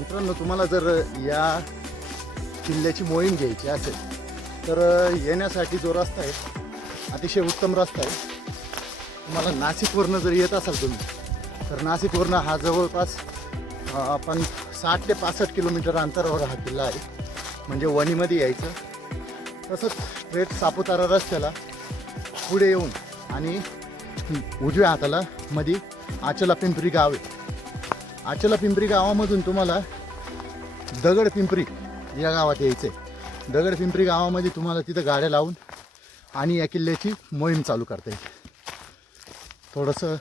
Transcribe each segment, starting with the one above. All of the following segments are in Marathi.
मित्रांनो तुम्हाला जर या किल्ल्याची मोहीम घ्यायची असेल तर येण्यासाठी जो रस्ता आहे अतिशय उत्तम रस्ता आहे. तुम्हाला नाशिकवरनं जर येत असाल तुम्ही तर नाशिकवरनं हा जवळपास आपण साठ ते पासष्ट किलोमीटर अंतरावर हा किल्ला आहे. म्हणजे वणीमध्ये यायचं. तसंच स्ट्रेट सापुतारा रस्त्याला पुढे येऊन आणि उजव्या हाताला मध्ये आचला पिंपरी गाव आहे. आचला पिंपरी गावामधून तुम्हाला दगड पिंपरी या गावात यायचं आहे दगड पिंपरी गावामध्ये तुम्हाला तिथं गाड्या लावून आणि या किल्ल्याची मोहीम चालू करता येईल. थोडंसं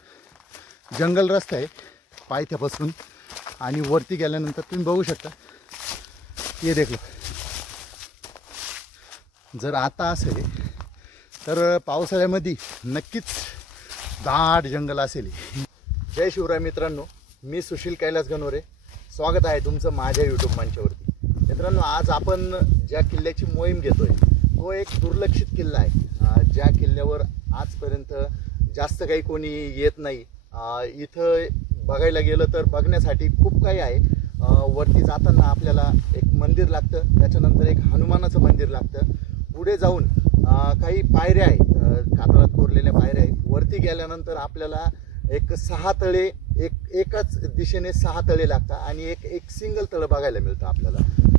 जंगल रस्ता आहे पायथ्यापासून आणि वरती गेल्यानंतर तुम्ही बघू शकता. ये देखलो. जर आता असेल तर पावसाळ्यामध्ये नक्कीच दाट जंगल असेल. जय शिवराय मित्रांनो. मी सुशील कैलास गणोरे. स्वागत आहे तुमचं माझ्या यूट्यूब मंचावरती. मित्रांनो आज आपण ज्या किल्ल्याची मोहीम घेतोय तो एक दुर्लक्षित किल्ला आहे. ज्या किल्ल्यावर आजपर्यंत जास्त काही कोणी येत नाही. इथं बघायला गेलं तर बघण्यासाठी खूप काही आहे. वरती जाताना आपल्याला एक मंदिर लागतं त्याच्यानंतर एक हनुमानाचं मंदिर लागतं. पुढे जाऊन काही पायऱ्या आहेत कातळात कोरलेल्या पायऱ्या आहेत. वरती गेल्यानंतर आपल्याला एक सहा तळे एक एकाच दिशेने सहा तळे लागतात आणि एक एक सिंगल तळं बघायला मिळतं आपल्याला.